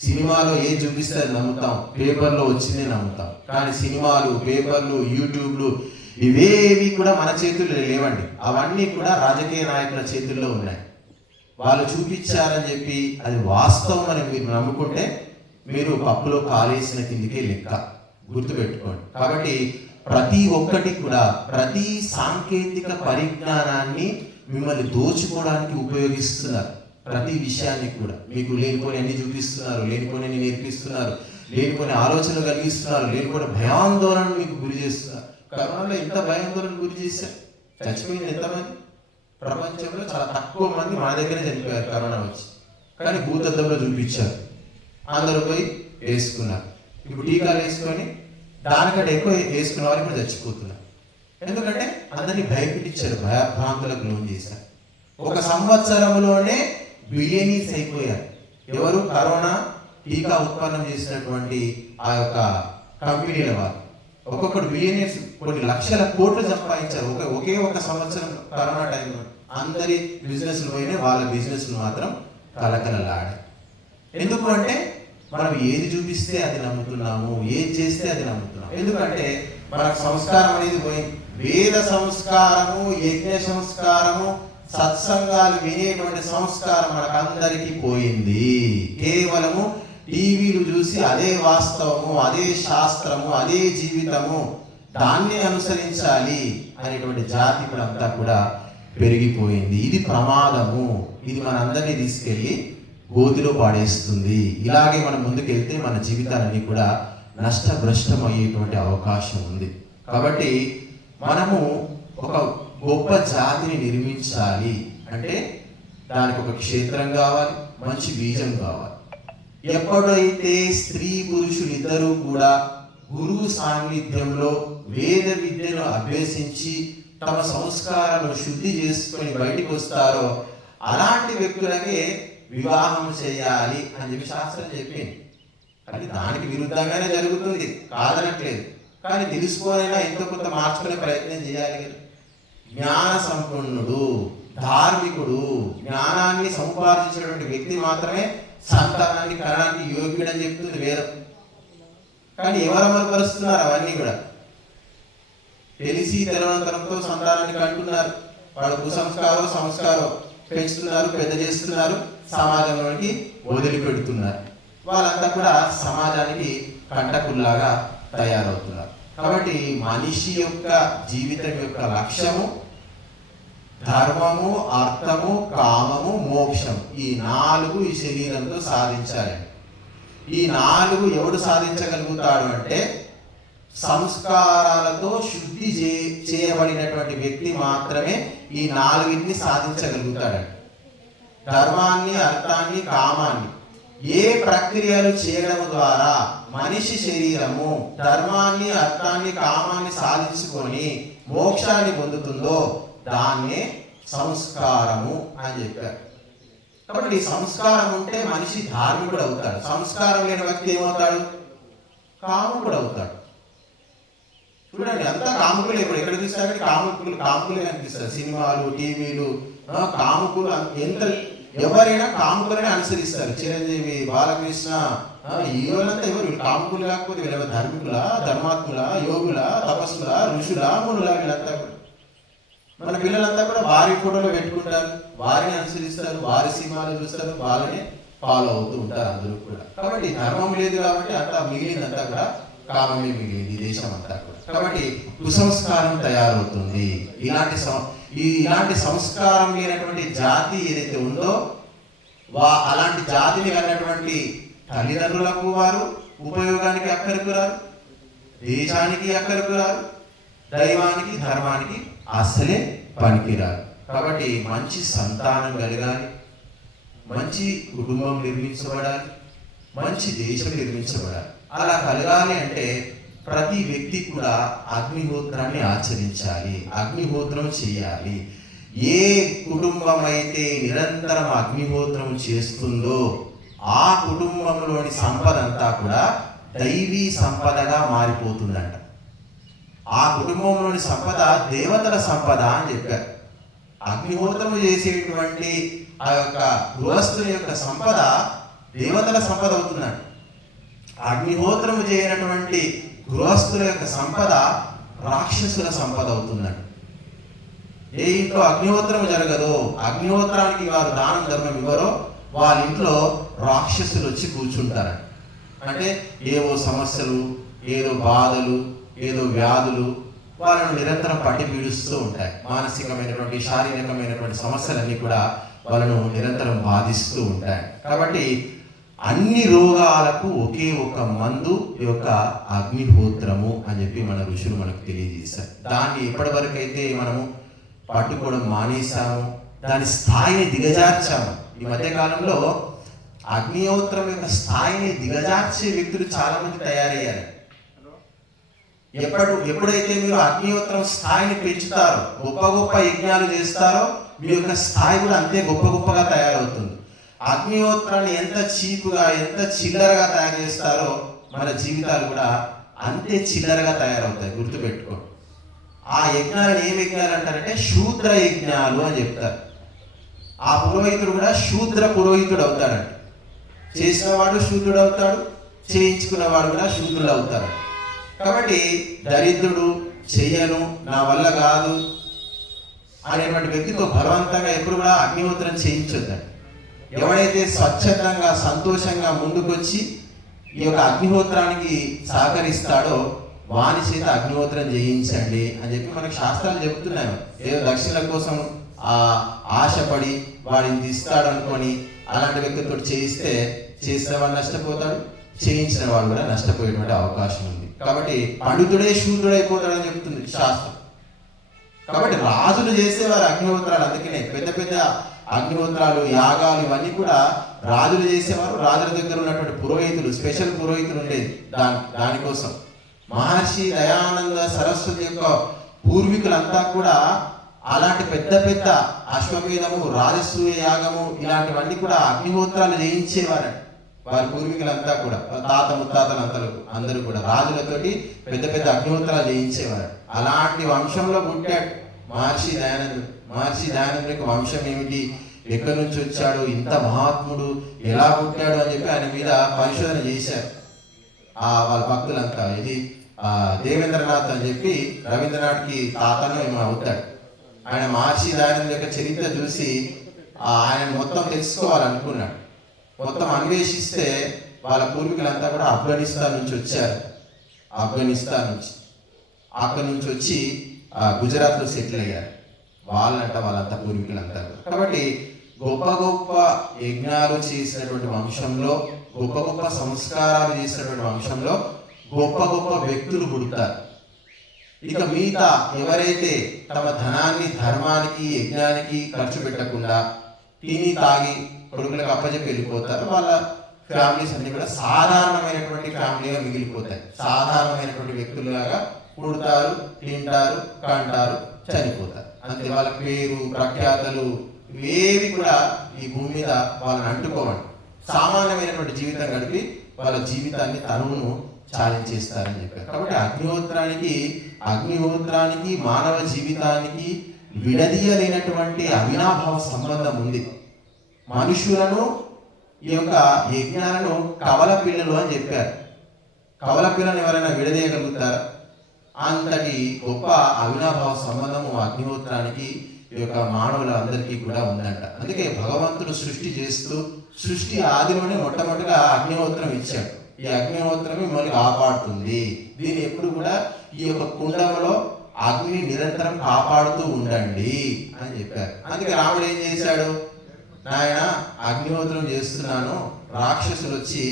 సినిమాలో ఏం చూపిస్తే అది నమ్ముతాం, పేపర్లో వచ్చిందే నమ్ముతాం. కానీ సినిమాలు, పేపర్లు, యూట్యూబ్లు ఇవేవి కూడా మన చేతుల్లో లేవండి. అవన్నీ కూడా రాజకీయ నాయకుల చేతుల్లో ఉన్నాయి. వాళ్ళు చూపించారని చెప్పి అది వాస్తవం అని మీరు నమ్ముకుంటే మీరు పప్పులో కాలేసిన కిందికే లెక్క, గుర్తుపెట్టుకోండి. కాబట్టి ప్రతి ఒక్కటి కూడా, ప్రతి సాంకేతిక పరిజ్ఞానాన్ని మిమ్మల్ని దోచుకోవడానికి ఉపయోగిస్తున్నారు. ప్రతి విషయాన్ని కూడా మీకు లేనిపోని అన్ని చూపిస్తున్నారు, లేనిపోని అన్ని నేర్పిస్తున్నారు, లేనిపోని ఆలోచనలు కలిగిస్తున్నారు, లేనిపోని భయాందోళన మీకు గురి చేస్తున్నారు. కరోనాలో ఎంత భయాందోళన గురి చేశారు? చచ్చిపోయింది ఎంతమంది? ప్రపంచంలో చాలా తక్కువ మంది మన దగ్గరే చనిపోయారు కరోనా వచ్చి. కానీ భూతద్దంలో చూపించారు, అందరూ పోయి వేసుకున్నారు. ఇప్పుడు టీకాలు వేసుకొని దానికంటే ఎక్కువ వేసుకున్న వాళ్ళు కూడా చచ్చిపోతున్నారు. ఎందుకంటే అందరినీ భయపెట్టించారు, భయభ్రాంతులకు లోన్ చేశారు. ఒక సంవత్సరంలోనే బిలియనీస్ అయిపోయారు. ఎవరు? కరోనా టీకా ఉత్పన్నం చేసినటువంటి ఆ యొక్క కంపెనీల వారు. ఒక్కొక్కరు బిలియనీర్స్, కొన్ని లక్షల కోట్లు సంపాదించారు ఒకే ఒక సంవత్సరం కరోనా టైంలో. అందరి బిజినెస్లు పోయినాయి, వాళ్ళ బిజినెస్లు మాత్రం కలకలలాడాయి. ఎందుకు అంటే మనం ఏది చూపిస్తే అది నమ్ముతున్నాము, ఏది చేస్తే అది నమ్ముతున్నాము. ఎందుకంటే మనకు సంస్కారం అనేది పోయింది. వేద సంస్కారము, యజ్ఞ సంస్కారము, సత్సంగాలు వినేటువంటి సంస్కారం మనకందరికీ పోయింది. కేవలము టీవీలు చూసి అదే వాస్తవము, అదే శాస్త్రము, అదే జీవితము, దాన్ని అనుసరించాలి అనేటువంటి జాతి ఇప్పుడు అంతా కూడా పెరిగిపోయింది. ఇది ప్రమాదము. ఇది మనందరినీ తీసుకెళ్ళి గోతిలో పాడేస్తుంది. ఇలాగే మనం ముందుకెళ్తే మన జీవితాలన్నీ కూడా నష్టభ్రష్టం అయ్యేటువంటి అవకాశం ఉంది. కాబట్టి మనము ఒక గొప్ప జాతిని నిర్మించాలి అంటే దానికి ఒక క్షేత్రం కావాలి, మంచి బీజం కావాలి. ఎప్పుడైతే స్త్రీ పురుషులు ఇద్దరూ కూడా గురువు సాన్నిధ్యంలో వేద విద్యను అభ్యసించి తమ సంస్కారాలను శుద్ధి చేసుకొని బయటికి వస్తారో అలాంటి వ్యక్తులకే వివాహం చేయాలి అని చెప్పి శాస్త్రం చెప్పింది. కానీ దానికి విరుద్ధంగానే జరుగుతుంది, కాదనట్లేదు. కానీ తెలుసుకోనైనా ఎంతో కొంత మార్చుకునే ప్రయత్నం చేయాలి కదా. జ్ఞాన సంపన్నుడు, ధార్మికుడు, జ్ఞానాన్ని సముపార్జించినటువంటి వ్యక్తి మాత్రమే సంతానాన్ని కనడానికి యోగ్యుడని చెప్తుంది వేదం. కానీ ఎవరు అమలుపరుస్తున్నారు? అవన్నీ కూడా తెలిసి తెలవంతరంతో సంతానాన్ని కంటున్నారు. వాళ్ళు కుసంస్కారం సంస్కారం పెంచుతున్నారు, పెద్ద చేస్తున్నారు, సమాజంలోకి వదిలిపెడుతున్నారు. వాళ్ళంతా కూడా సమాజానికి కంటకుల్లాగా తయారవుతున్నారు. కాబట్టి మనిషి యొక్క జీవితం యొక్క లక్ష్యము ధర్మము, అర్థము, కామము, మోక్షం. ఈ 4 ఈ శరీరంతో సాధించాలి. ఈ 4 ఎవడు సాధించగలుగుతాడు అంటే సంస్కారాలతో శుద్ధి చేయబడినటువంటి వ్యక్తి మాత్రమే ఈ 4 సాధించగలుగుతాడు. ధర్మాన్ని, అర్థాన్ని, కామాన్ని ఏ ప్రక్రియలు చేయడం ద్వారా మనిషి శరీరము ధర్మాన్ని, అర్థాన్ని, కామాన్ని సాధించుకొని మోక్షాన్ని పొందుతుందో దాన్నే సంస్కారము అని చెప్పారు. కాబట్టి సంస్కారం ఉంటే మనిషి ధార్మికుడు అవుతాడు. సంస్కారం లేని వ్యక్తి ఏమవుతాడు? కాముకుడు అవుతాడు. చూడండి, అంతా కాముకులే. ఇప్పుడు ఎక్కడ చూసినా కాముకులే అనిపిస్తారు. సినిమాలు, టీవీలు, కాముకులు ఎంత ఎవరైనా కాముకులనే అనుసరిస్తారు. చిరంజీవి, బాలకృష్ణ, హీరోలంతా ఎవరు? కాముకులు కాకపోతే వీళ్ళ ధార్మికుల, ధర్మాత్ముల, యోగుల, తపస్సుల, ఋషుల, మునుల, వీళ్ళంతా కూడా. మన పిల్లలంతా కూడా వారి ఫోటోలు పెట్టుకుంటారు, వారిని అనుసరిస్తారు, వారి సినిమాలు చూస్తారు, వాళ్ళని ఫాలో అవుతూ ఉంటారు అందరూ కూడా. కాబట్టి ధర్మం లేదు కాబట్టి అంతా మిగిలిందంతా కూడా కామమే మిగిలింది దేశం అంతా కూడా. కాబట్టి కుసంస్కారం తయారవుతుంది. ఇలాంటి సంస్కారం లేనటువంటి జాతి ఏదైతే ఉందో అలాంటి జాతిని వెళ్ళినటువంటి తల్లిదండ్రులకు వారు ఉపయోగానికి అక్కడికి రారు, దేశానికి అక్కడికి రారు, దైవానికి, ధర్మానికి అసలే పనికిరారు. కాబట్టి మంచి సంతానం కలగాలి, మంచి కుటుంబం నిర్మించబడాలి, మంచి దేశం నిర్మించబడాలి. అలా కలగాలి అంటే ప్రతి వ్యక్తి కూడా అగ్నిహోత్రాన్ని ఆచరించాలి, అగ్నిహోత్రం చేయాలి. ఏ కుటుంబం అయితే నిరంతరం అగ్నిహోత్రం చేస్తుందో ఆ కుటుంబంలోని సంపద అంతా కూడా దైవీ సంపదగా మారిపోతుందంట. ఆ కుటుంబంలోని సంపద దేవతల సంపద అని చెప్పారు. అగ్నిహోత్రము చేసేటువంటి ఆ యొక్క గృహస్థుని యొక్క సంపద దేవతల సంపద అవుతుందంట. అగ్నిహోత్రము చేయనటువంటి గృహస్థుల యొక్క సంపద రాక్షసుల సంపద అవుతుందండి. ఏ ఇంట్లో అగ్నిహోత్రం జరగదో, అగ్నిహోత్రానికి వారు దానం ధర్మం ఇవ్వరో, వాళ్ళ ఇంట్లో రాక్షసులు వచ్చి కూర్చుంటారండి. అంటే ఏవో సమస్యలు, ఏదో బాధలు, ఏదో వ్యాధులు వాళ్ళను నిరంతరం పట్టి పీడిస్తూ ఉంటాయి. మానసికమైనటువంటి, శారీరకమైనటువంటి సమస్యలన్నీ కూడా వాళ్ళను నిరంతరం బాధిస్తూ ఉంటాయి. కాబట్టి అన్ని రోగాలకు ఒకే ఒక మందు ఈ యొక్క అగ్నిహోత్రము అని చెప్పి మన ఋషులు మనకు తెలియజేశారు. దాన్ని ఎప్పటి వరకు అయితే మనము పట్టుకోవడం మానేశాము, దాని స్థాయిని దిగజార్చాము. ఈ మధ్య కాలంలో అగ్నిహోత్రం యొక్క స్థాయిని దిగజార్చే వ్యక్తులు చాలా మంది తయారయ్యారు. ఎప్పుడైతే మీరు అగ్నిహోత్రం స్థాయిని పెంచుతారో, గొప్ప గొప్ప యజ్ఞాలు చేస్తారో, మీ యొక్క స్థాయి కూడా అంతే గొప్ప గొప్పగా తయారవుతుంది. అగ్నిహోత్రాన్ని ఎంత చీపుగా, ఎంత చిల్లరగా తయారు చేస్తారో మన జీవితాలు కూడా అంతే చిల్లరగా తయారవుతాయి. గుర్తుపెట్టుకో. ఆ యజ్ఞాలను ఏం యజ్ఞాలు అంటారంటే శూద్ర యజ్ఞాలు అని చెప్తారు. ఆ పురోహితుడు కూడా శూద్ర పురోహితుడు అవుతాడంట. చేసినవాడు శూద్రుడు అవుతాడు, చేయించుకున్నవాడు కూడా శూద్రుడు అవుతాడు. కాబట్టి దరిద్రుడు, చెయ్యను, నా వల్ల కాదు అనేటువంటి వ్యక్తితో బలవంతంగా ఎప్పుడు కూడా అగ్నిహోత్రం చేయించొద్దండి. ఎవడైతే స్వచ్ఛందంగా, సంతోషంగా ముందుకొచ్చి ఈ యొక్క అగ్నిహోత్రానికి సహకరిస్తాడో వాని చేత అగ్నిహోత్రం చేయించండి అని చెప్పి మనకు శాస్త్రాలు చెప్తున్నాయి. ఏదో దక్షిణ కోసం ఆశపడి వాడిని తీస్తాడు అనుకొని అలాంటి వ్యక్తితో చేసిన వాడు నష్టపోతాడు, చేయించిన వాడు కూడా నష్టపోయేటువంటి అవకాశం ఉంది. కాబట్టి పండితుడే శూద్రుడైపోతాడని చెప్తుంది శాస్త్రం. కాబట్టి రాజులు చేసేవారు అగ్నిహోత్రాలు. అందుకనే పెద్ద పెద్ద అగ్నిహోత్రాలు, యాగాలు ఇవన్నీ కూడా రాజులు చేసేవారు. రాజుల దగ్గర ఉన్నటువంటి పురోహితులు, స్పెషల్ పురోహితులు ఉండేది దానికోసం. మహర్షి దయానంద సరస్వతి యొక్క పూర్వీకులంతా కూడా అలాంటి పెద్ద పెద్ద అశ్వమేధము, రాజసూయ యాగము ఇలాంటివన్నీ కూడా అగ్నిహోత్రాలు చేయించేవారండి. వారి పూర్వీకులంతా కూడా, తాత ముత్తాతలు అందరూ కూడా రాజులతోటి పెద్ద పెద్ద అగ్నిహోత్రాలు చేయించేవారు. అలాంటి వంశంలో పుట్టాడు మహర్షి దయానందుడు. మహర్షి దయానందుడి యొక్క వంశం ఏమిటి, ఎక్కడి నుంచి వచ్చాడు, ఇంత మహాత్ముడు ఎలా పుట్టాడు అని చెప్పి ఆయన మీద పరిశోధన చేశారు వాళ్ళ భక్తులంతా. ఇది దేవేంద్రనాథ్ అని చెప్పి రవీంద్రనాథ్కి తాతను ఏమో అవుతాడు. ఆయన మహర్షి దయానంద యొక్క చరిత్ర చూసి ఆయన మొత్తం తెలుసుకోవాలనుకున్నాడు. మొత్తం అన్వేషిస్తే వాళ్ళ పూర్వీకులంతా కూడా ఆఫ్ఘనిస్తాన్ నుంచి వచ్చారు. అక్కడి నుంచి వచ్చి గుజరాత్లో సెటిల్ అయ్యారు వాళ్ళంతా పూర్వీకులంతా. కాబట్టి గొప్ప గొప్ప యజ్ఞాలు చేసినటువంటి వంశంలో, గొప్ప గొప్ప సంస్కారాలు చేసినటువంటి వంశంలో గొప్ప గొప్ప వ్యక్తులు పుడతారు. ఇక మిగతా ఎవరైతే తమ ధనాన్ని ధర్మానికి, యజ్ఞానికి ఖర్చు పెట్టకుండా తిని తాగి కొడుకులకు అప్పచెప్పి వెళ్ళిపోతారు, వాళ్ళ ఫ్యామిలీస్ అన్ని కూడా సాధారణమైనటువంటి ఫ్యామిలీగా మిగిలిపోతాయి. సాధారణమైనటువంటి వ్యక్తులులాగా పుడతారు, తింటారు, కంటారు, చనిపోతారు. అంతే. వాళ్ళ పేరు, ప్రఖ్యాతలు ఇవేవి కూడా ఈ భూమి మీద వాళ్ళని అంటుకోవండి. సామాన్యమైనటువంటి జీవితం గడిపి వాళ్ళ జీవితాన్ని, తనువును చాలించేస్తారని చెప్పారు. కాబట్టి అగ్నిహోత్రానికి మానవ జీవితానికి విడదీయలేనటువంటి అవినాభావ సంబంధం ఉంది. మనుషులను ఈ యొక్క యజ్ఞాలను కవల పిల్లలు అని చెప్పారు. కవల పిల్లను ఎవరైనా విడదీయగలుగుతారా? అంతటి గొప్ప అవినాభావ సంబంధము అగ్నిహోత్రానికి ఈ యొక్క మానవులందరికీ కూడా ఉందంట. అందుకే భగవంతుడు సృష్టి చేస్తూ సృష్టి ఆదిలోనే మొట్టమొదటిగా అగ్నిహోత్రం ఇచ్చాడు. ఈ అగ్నిహోత్రం మిమ్మల్ని కాపాడుతుంది. దీన్ని ఎప్పుడు కూడా ఈ యొక్క కుండంలో అగ్ని నిరంతరం కాపాడుతూ ఉండండి అని చెప్పారు. అందుకే రాముడు ఏం చేశాడు, నాయన అగ్నిహోత్రం చేస్తున్నాను, రాక్షసులు వచ్చి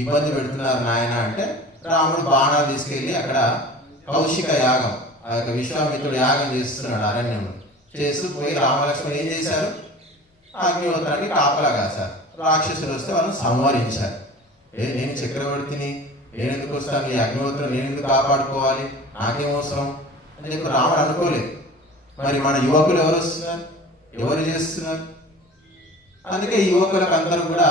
ఇబ్బంది పెడుతున్నారు నాయన అంటే, రాముడు బాణాలు తీసుకెళ్ళి అక్కడ కౌశిక యాగం, ఆ యొక్క విశ్వామిత్రుడు యాగం చేస్తున్నాడు అరణ్యంలో. చేస్తూ పోయి రామలక్ష్మణుడు ఏం చేశారు, అగ్నిహోత్రాన్ని కాపలా కాశారు. రాక్షసులు వస్తే వాళ్ళని సంహరించారు. నేను చక్రవర్తిని, నేను ఎందుకు వస్తాను, ఈ అగ్నిహోత్రం నేను ఎందుకు కాపాడుకోవాలి, నాకేం అవసరం అని చెప్పి రాముడు అనుకోలేదు. మరి మన యువకులు ఎవరు వస్తున్నారు, ఎవరు చేస్తున్నారు? అందుకే యువకులకు అందరూ కూడా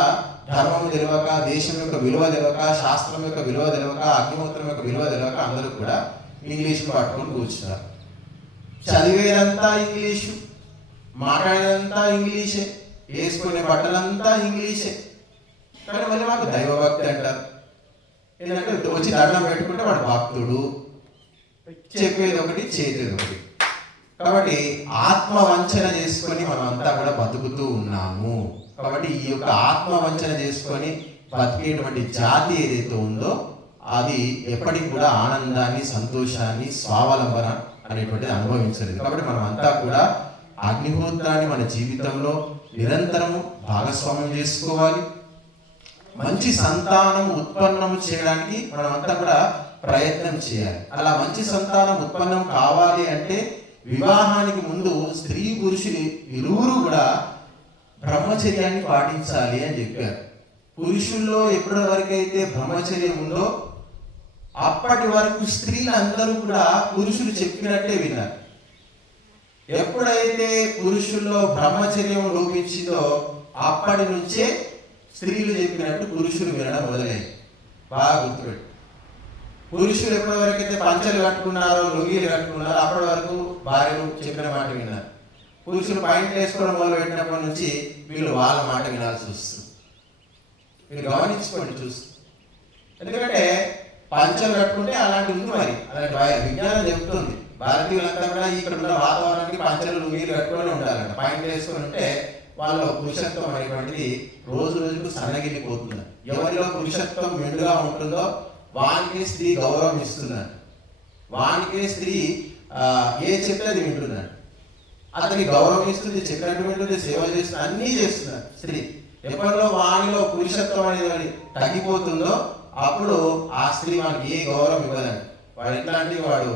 ధర్మం తెలియక, దేశం యొక్క విలువ తెలియక, శాస్త్రం యొక్క విలువ తెలియక, అగ్నిహోత్రం యొక్క విలువ తెలియక అందరూ కూడా ఇంగ్లీష్ పట్టుకొని కూర్చున్నారు. చదివేదంతా ఇంగ్లీషు, మాట్లాడేదంతా ఇంగ్లీషే, వేసుకునే బట్టలంతా ఇంగ్లీషే. కానీ మళ్ళీ మాకు దైవభక్తి అంటారు. ఏంటంటే వచ్చి దండం పెట్టుకుంటే వాడు భక్తుడు, చెప్పేది ఒకటి, చేసేది ఒకటి. కాబట్టి ఆత్మ వంచన చేసుకొని మనం అంతా కూడా బతుకుతూ ఉన్నాము. కాబట్టి ఈ యొక్క ఆత్మ వంచన చేసుకొని బతికేటువంటి జాతి ఏదైతే ఉందో అది ఎప్పటికి కూడా ఆనందాన్ని, సంతోషాన్ని, స్వావలంబన అనేటువంటిది అనుభవించలేదు. కాబట్టి మనం అంతా కూడా అగ్నిహోత్రాన్ని మన జీవితంలో నిరంతరము భాగస్వామ్యం చేసుకోవాలి. మంచి సంతానం ఉత్పన్నం చేయడానికి మనం అంతా కూడా ప్రయత్నం చేయాలి. అలా మంచి సంతానం ఉత్పన్నం కావాలి అంటే వివాహానికి ముందు స్త్రీ పురుషులు ఇరువురు కూడా బ్రహ్మచర్యాన్ని పాటించాలి అని చెప్పారు. పురుషుల్లో ఎప్పటి వరకైతే బ్రహ్మచర్యం ఉందో అప్పటి వరకు స్త్రీలందరూ కూడా పురుషులు చెప్పినట్టే విన్నారు. ఎప్పుడైతే పురుషుల్లో బ్రహ్మచర్యం లోపించిందో అప్పటి నుంచే స్త్రీలు చెప్పినట్టు పురుషులు వినడం మొదలైంది. బాగా గుర్తుపెట్టు. పురుషులు ఎప్పటి వరకు అయితే పంచలు కట్టుకున్నారో, లొంగీలు కట్టుకున్నారో అప్పటి వరకు భార్యలు చెప్పిన మాట విన్నారు. పురుషులు పాయింట్లు వేసుకోవడం మొదలు పెట్టినప్పటి నుంచి వీళ్ళు వాళ్ళ మాట వినాల్సి వస్తుంది. మీరు గమనించుకోండి చూసి. ఎందుకంటే పంచలు కట్టుకుంటే అలాంటి ఉంది, మరి అలాంటి విజ్ఞానం చెప్తుంది. భారతీయులంతా కూడా ఇక్కడ ఉన్న వాతావరణానికి పంచలు లొంగీలు కట్టుకొని ఉండాలంట. పాయింట్లు వేసుకొని ఉంటే వాళ్ళ పురుషత్వం అనేటువంటిది రోజు రోజుకు సన్నగిల్లిపోతుంది. ఎవరిలో పురుషత్వం మెండుగా ఉంటుందో వానికి స్త్రీ గౌరవం ఇస్తున్నాడు. వానికి స్త్రీ ఏ చెప్తే అది వింటున్నాడు. అతని గౌరవం ఇస్తుంది, చెప్పినట్టు వింటుంది, సేవ చేస్తుంది, అన్నీ చేస్తున్నారు స్త్రీ. ఎప్పటిలో వానిలో పురుషత్వం అనేది తగ్గిపోతుందో అప్పుడు ఆ స్త్రీ వానికి ఏ గౌరవం ఇవ్వదండి. వాడు ఎట్లాంటి వాడు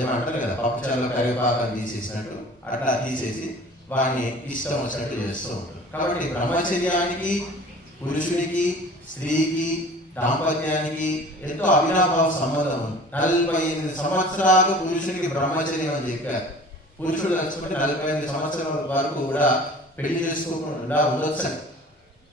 ఏమంటారు కదా, పప్పుచారులో కరివేపాకం తీసేసినట్టు అట్లా తీసేసి వాడిని ఇష్టం వచ్చినట్టు చేస్తూ ఉంటారు. కాబట్టి బ్రహ్మచర్యానికి, పురుషునికి, స్త్రీకి, దాంపత్యానికి ఎంతో అవినాభావ సంబంధం ఉంది. 48 సంవత్సరాలు పురుషునికి బ్రహ్మచర్యం అని చెప్పారు. పురుషుడు తలుచుకుంటే 48 సంవత్సరాల వరకు కూడా పెళ్లి చేసుకోకుండా ఉండొచ్చు.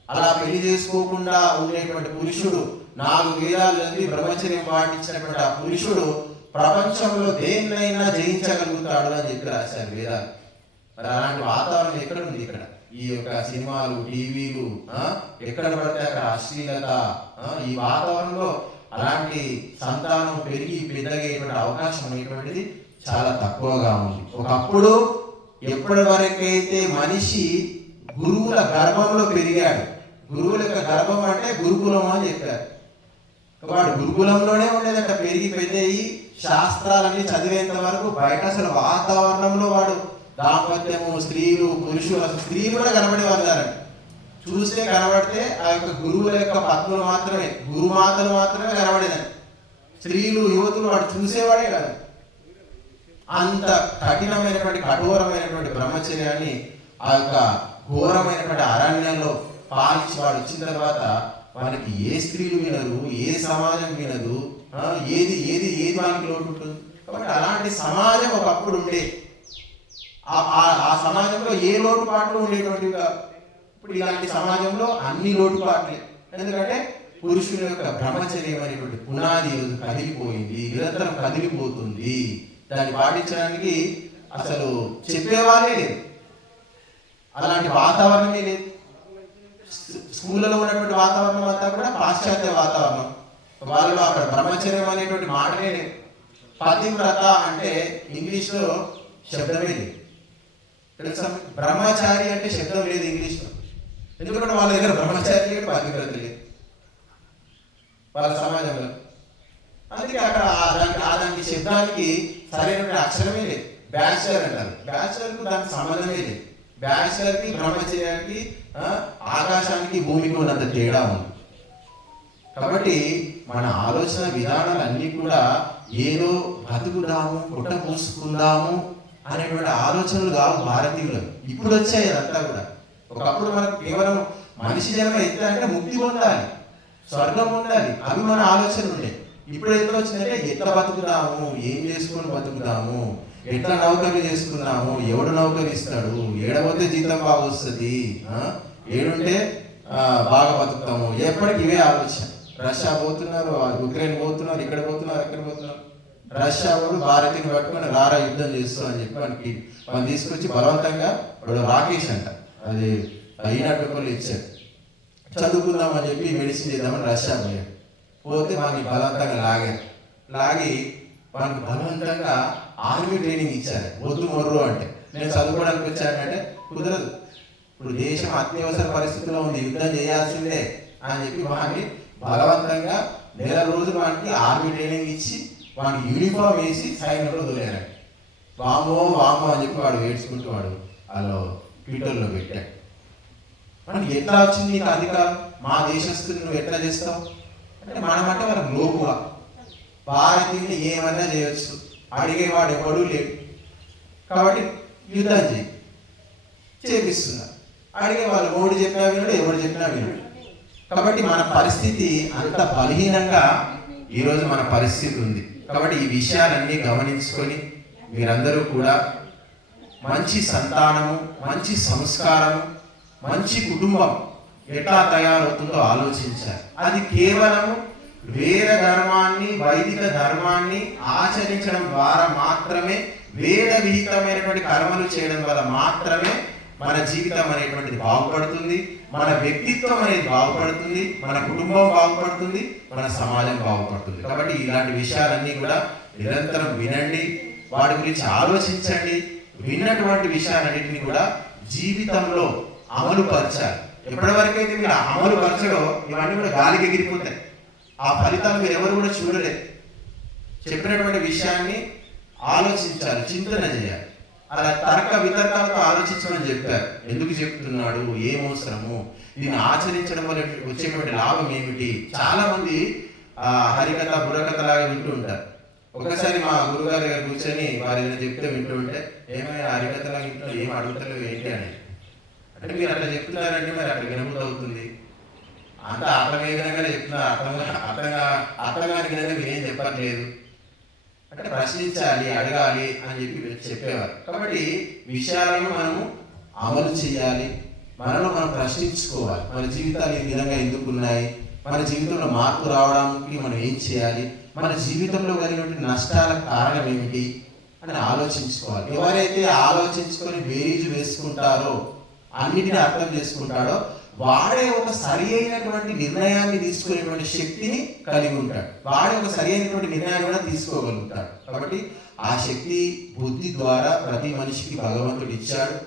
అలా పెళ్లి చేసుకోకుండా ఉండేటువంటి పురుషుడు 4 వేదాలు చదివి బ్రహ్మచర్యం పాటించినటువంటి ఆ పురుషుడు ప్రపంచంలో దేన్నైనా జయించగలుగుతాడు అని చెప్పి రాశారు వేదాలు. మరి అలాంటి వాతావరణం ఎక్కడ ఉంది? ఇక్కడ ఈ యొక్క సినిమాలు, టీవీలు, ఎక్కడ పడితే అక్కడ అశ్లీలత, ఈ వాతావరణంలో అలాంటి సంతానం పెరిగి పెద్దగేటువంటి అవకాశం అనేటువంటిది చాలా తక్కువగా ఉంది. ఒకప్పుడు ఎప్పటి వరకైతే మనిషి గురువుల గర్భంలో పెరిగాడు, గురువుల యొక్క గర్భం అంటే గురుకులం అని చెప్పారు. వాడు గురుకులంలోనే ఉండేదంట. పెరిగి పెద్దయి శాస్త్రాలన్నీ చదివేంత వరకు బయట అసలు వాతావరణంలో వాడు దాంపత్యము, స్త్రీలు, పురుషులు, అసలు స్త్రీలు కూడా కనబడేవారు కాదండి. చూస్తే కనబడితే ఆ యొక్క గురువుల యొక్క పత్నులు మాత్రమే, గురుమాతలు మాత్రమే కనబడేదండి. స్త్రీలు, యువతులు వాడు చూసేవాడే కాదు. అంత కఠినమైనటువంటి, కఠోరమైనటువంటి బ్రహ్మచర్యాన్ని ఆ యొక్క ఘోరమైనటువంటి అరణ్యంలో పాలించి వాడు వచ్చిన తర్వాత వానికి ఏ స్త్రీలు వినరు, ఏ సమాజం వినదు, ఏది ఏది ఏది వానికి లోటు ఉంటుంది. కాబట్టి అలాంటి సమాజం ఒకప్పుడు ఉండే. ఆ సమాజంలో ఏ లోటుపాట్లు ఉండేటువంటివి కాదు. ఇప్పుడు ఇలాంటి సమాజంలో అన్ని లోటుపాట్లే. ఎందుకంటే పురుషుల యొక్క బ్రహ్మచర్యం అనేటువంటి పునాది కదిలిపోయింది, నిరంతరం కదిలిపోతుంది. దాన్ని పాటించడానికి అసలు చెప్పేవారే లేదు, అలాంటి వాతావరణమే లేదు. స్కూళ్ళలో ఉన్నటువంటి వాతావరణం అంతా కూడా పాశ్చాత్య వాతావరణం. వాళ్ళు అక్కడ బ్రహ్మచర్యం అనేటువంటి మాటనే లేదు. పతివ్రత అంటే ఇంగ్లీష్లో శబ్దమే లేదు. తెలుసా? బ్రహ్మచారి అంటే శబ్దం లేదు ఇంగ్లీష్లో. ఎందుకంటే వాళ్ళ దగ్గర బ్రహ్మచారి లేదు, పతివ్రత లేదు వాళ్ళ సమాజంలో. అందుకే అక్కడ దానికి శబ్దానికి సరైన అక్షరమే లేదు. బ్యాచిలర్ అంటారు. బ్యాచిలర్కు దానికి సంబంధమే లేదు. బ్యాచిలర్కి బ్రహ్మచర్యానికి, ఆకాశానికి భూమికి ఉన్నంత తేడా ఉంది. కాబట్టి మన ఆలోచన విధానాలు అన్నీ కూడా ఏదో బతుకుదాము, పుట్ట పూసుకుందాము అనేటువంటి ఆలోచనలు కావు భారతీయులు. ఇప్పుడు వచ్చాయి అదంతా కూడా. ఒకప్పుడు మనకు కేవలం మనిషి జన్మ ఎత్తాలంటే ముక్తి పొందాలి, స్వర్గం పొందాలి, అవి మన ఆలోచనలు ఉండే. ఇప్పుడు ఎట్లా వచ్చిందంటే ఎట్లా బతుకుదాము, ఏం చేసుకొని బతుకుదాము, ఎట్లా నౌకరీ చేసుకున్నాము, ఎవడు నౌకరీ ఇస్తాడు, ఏడబోతే జీతం బాగా వస్తుంది, ఏడుంటే బాగా బతుకుతాము, ఎప్పటికి ఇవే ఆలోచన. రష్యా పోతున్నారు, ఉక్రెయిన్ పోతున్నారు, ఇక్కడ పోతున్నారు, అక్కడ పోతున్నారు. రష్యా వాళ్ళు భారతీయుని పట్టుకొని రారా యుద్ధం చేస్తాం అని చెప్పి మనం తీసుకొచ్చి బలవంతంగా వాడు రాకేష్ అంట, అది ఈనాడు పేపర్లు ఇచ్చాడు, చదువుకుందామని చెప్పి మెడిసిన్ చేద్దామని రష్యా పోయాడు. పోతే మనకి బలవంతంగా లాగి మనకు బలవంతంగా ఆర్మీ ట్రైనింగ్ ఇచ్చారు. వద్దు మొర్రు అంటే నేను చదువుకోవడానికి వచ్చానంటే కుదరదు. ఇప్పుడు దేశం అత్యవసర పరిస్థితిలో ఉంది, యుద్ధం చేయాల్సిందే అని చెప్పి వాడిని బలవంతంగా నెల రోజులు వాడికి ఆర్మీ ట్రైనింగ్ ఇచ్చి వాడికి యూనిఫామ్ వేసి సైన్యంలో వదిలేరు. వామో వామో అని చెప్పి వాడు ఏడ్చుకుంటూ వాడు వాళ్ళు ట్విట్టర్లో పెట్టాడు. మనకి ఎట్లా వచ్చింది నీకు అధికారం, మా దేశస్తుని నువ్వు ఎట్లా చేస్తావు అంటే మనమంటే వాళ్ళకి లోకువ. భారతీయుని ఏమన్నా చేయొచ్చు, అడిగేవాడు ఎవడూ లేడు కాబట్టి యుద్ధం చేపిస్తున్నారు. అడిగే వాళ్ళు మోడీ చెప్పినా వినడు, ఎవడు చెప్పినా వినడు. కాబట్టి మన పరిస్థితి అంత బలహీనంగా ఈరోజు మన పరిస్థితి ఉంది. కాబట్టి ఈ విషయాలన్నీ గమనించుకొని మీరందరూ కూడా మంచి సంతానము, మంచి సంస్కారము, మంచి కుటుంబం ఎట్లా తయారవుతుందో ఆలోచించాలి. అది కేవలము వేద ధర్మాన్ని, వైదిక ధర్మాన్ని ఆచరించడం ద్వారా మాత్రమే, వేద విహితమైనటువంటి కర్మలు చేయడం వల్ల మాత్రమే మన జీవితం అనేటువంటిది బాగుపడుతుంది, మన వ్యక్తిత్వం అనేది బాగుపడుతుంది, మన కుటుంబం బాగుపడుతుంది, మన సమాజం బాగుపడుతుంది. కాబట్టి ఇలాంటి విషయాలన్నీ కూడా నిరంతరం వినండి, వాటి గురించి ఆలోచించండి. విన్నటువంటి విషయాలన్నింటినీ కూడా జీవితంలో అమలు పరచాలి. ఎప్పటి వరకైతే మీరు అమలు పరచడో ఇవన్నీ కూడా గాలికి ఎగిరిపోతాయి. ఆ ఫలితాలు మీరు ఎవరు కూడా చూడలేదు. చెప్పినటువంటి విషయాన్ని ఆలోచించాలి, చింతన చేయాలి. అలా తర్క వితర్కాలతో ఆలోచించమని చెప్పారు. ఎందుకు చెప్తున్నాడు, ఏం అవసరము, దీన్ని ఆచరించడం వల్ల వచ్చేటువంటి లాభం ఏమిటి. చాలా మంది హరికథ బుర్రకథ లాగా వింటూ ఉంటారు. ఒకసారి మా గురుగారి దగ్గర కూర్చొని వారు ఏదైనా చెప్తే వింటూ ఉంటే, ఏమైనా హరికథలాగా ఇంట్లో ఏం అడుగుతలేవు ఏంటి అని అంటే, మీరు అట్లా చెప్తున్నారంటే మరి అట్లా వినబుద్ధి అవుతుంది, అంత అర్థమేదనగానే చెప్తున్నారు, అర్థంగానికి మీరేం చెప్పట్లేదు అంటే ప్రశ్నించాలి, అడగాలి అని చెప్పేవారు. కాబట్టి విషయాలను మనము అమలు చేయాలి, మనలో మనం ప్రశ్నించుకోవాలి. మన జీవితాలు ఈ విధంగా ఎందుకు ఉన్నాయి, మన జీవితంలో మార్పు రావడానికి మనం ఏం చేయాలి, మన జీవితంలో కలిగినటువంటి నష్టాలకు కారణం ఏమిటి అని ఆలోచించుకోవాలి. ఎవరైతే ఆలోచించుకొని బేరీజు వేసుకుంటారో, అన్నిటిని అర్థం చేసుకుంటాడో, వాడే ఒక సరి అయినటువంటి నిర్ణయాన్ని తీసుకునేటువంటి శక్తిని కలిగి ఉంటాడు. వాడే ఒక సరి అయినటువంటి నిర్ణయాన్ని కూడా తీసుకోగలుగుతాడు. కాబట్టి ఆ శక్తి బుద్ధి ద్వారా ప్రతి మనిషికి భగవంతుడు ఇచ్చాడు.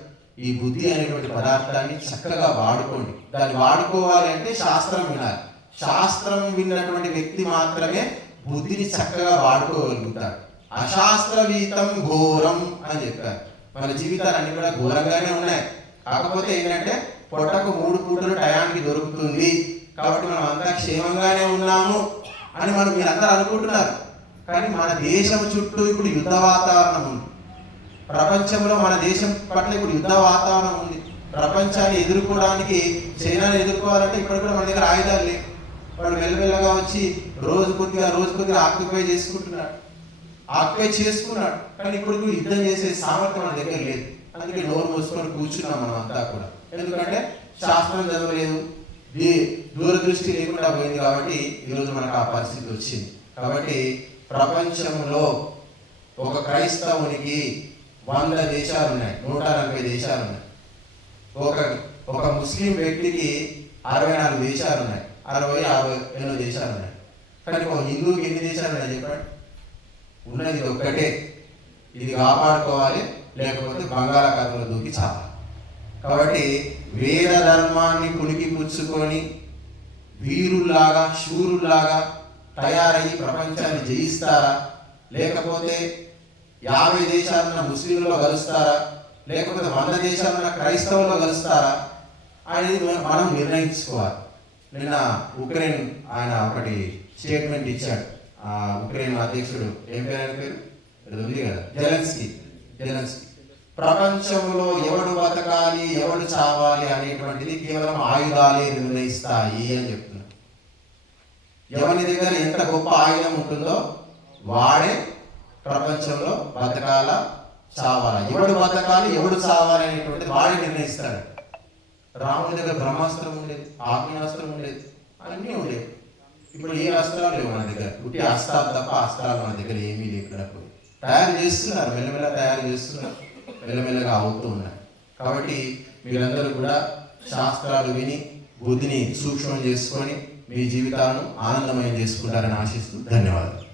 ఈ బుద్ధి అనేటువంటి పదార్థాన్ని చక్కగా వాడుకోండి. దాన్ని వాడుకోవాలి అంటే శాస్త్రం వినాలి. శాస్త్రం విన్నటువంటి వ్యక్తి మాత్రమే బుద్ధిని చక్కగా వాడుకోగలుగుతాడు. అశాస్త్రవీతం ఘోరం అని చెప్పారు. మన జీవితాలన్నీ కూడా ఘోరంగానే ఉన్నాయి. కాకపోతే ఏంటంటే పొట్టకు 3 పూటలు టయానికి దొరుకుతుంది కాబట్టి మనం అంతా క్షేమంగానే ఉన్నాము అని మీరందరూ అనుకుంటున్నారు. కానీ మన దేశం చుట్టూ ఇప్పుడు యుద్ధ వాతావరణం ఉంది. ప్రపంచంలో మన దేశం పట్ల ఇప్పుడు యుద్ధ వాతావరణం ఉంది. ప్రపంచాన్ని ఎదుర్కోవడానికి, చైనాని ఎదుర్కోవాలంటే ఇప్పుడు కూడా మన దగ్గర ఆయుధాలు లేవు. వాళ్ళు మెల్లమెల్లగా వచ్చి రోజు కొద్దిగా ఆక్యుపై చేసుకున్నాడు. కానీ ఇప్పుడు యుద్ధం చేసే సామర్థ్యం మన దగ్గర లేదు. అందుకే నోరు మూసుకొని కూర్చున్నాం మనం అంతా కూడా. ఎందుకంటే శాస్త్రం చదవలేదు, దూరదృష్టి లేకుండా పోయింది. కాబట్టి ఈరోజు మనకు ఆ పరిస్థితి వచ్చింది. కాబట్టి ప్రపంచంలో ఒక క్రైస్తవునికి 100 దేశాలు ఉన్నాయి, 140 దేశాలు ఉన్నాయి. ఒక ముస్లిం వ్యక్తికి 64 దేశాలు ఉన్నాయి, 60 దేశాలు ఉన్నాయి. కానీ ఒక హిందూకి ఎన్ని దేశాలు ఉన్నాయి చెప్పండి? ఉన్నది ఇది ఒక్కటే. ఇది కాపాడుకోవాలి, లేకపోతే బంగాళాఖాతంలో దూకి చావాలి. కాబట్టి వేద ధర్మాన్ని పుణికి పుచ్చుకొని వీరుల్లాగా, శూరుల్లాగా తయారయ్యి ప్రపంచాన్ని జయిస్తారా, లేకపోతే 50 దేశాలున్న ముస్లింలో కలుస్తారా, లేకపోతే 100 దేశాలున్న క్రైస్తవుల్లో కలుస్తారా అనేది మనం నిర్ణయించుకోవాలి. నిన్న ఉక్రెయిన్ ఆయన ఒకటి స్టేట్మెంట్ ఇచ్చాడు. ఆ ఉక్రెయిన్ అధ్యక్షుడు ఏం పేరు ఉంది కదా, జెలెన్స్కీ. ప్రపంచంలో ఎవడు బతకాలి, ఎవడు చావాలి అనేటువంటిది కేవలం ఆయుధాలే నిర్ణయిస్తాయి అని చెప్తున్నారు. ఎవరి దగ్గర ఎంత గొప్ప ఆయుధం ఉంటుందో వాడే ప్రపంచంలో బతకాలా చావాలా, ఎవడు బతకాలి ఎవడు చావాలి అనేటువంటిది వాడే నిర్ణయిస్తాడు. రాముడి దగ్గర బ్రహ్మాస్త్రం ఉండేది, ఆగ్నేయాస్త్రం ఉండేది, అన్నీ ఉండేవి. ఇప్పుడు ఏ అస్త్రాలు లేవు మన దగ్గర. పుట్టి అస్త్రాలు తప్ప అస్త్రాలు మన దగ్గర ఏమీ లేకుండా పోయి తయారు చేస్తున్నారు, మెల్లమెల్లగా అవుతూ ఉన్నాయి. కాబట్టి మీరందరూ కూడా శాస్త్రాలు విని బుద్ధిని సూక్ష్మం చేసుకొని మీ జీవితాలను ఆనందమయం చేసుకుంటారని ఆశిస్తూ ధన్యవాదాలు.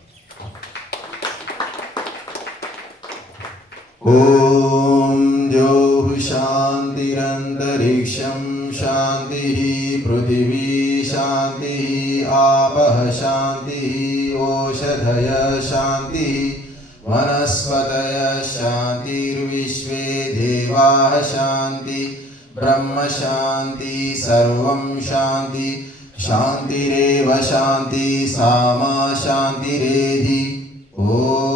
ॐ द्यौः शान्तिरन्तरिक्षं शान्तिः पृथिवी शान्तिः आपः शान्तिः ओषधयः शान्तिः वनस्पतयः शान्तिर्विश्वे देवाः शान्ति ब्रह्म शान्ति सर्वं शान्ति शान्तिरेव शान्ति सामा शान्तिरेधि। ॐ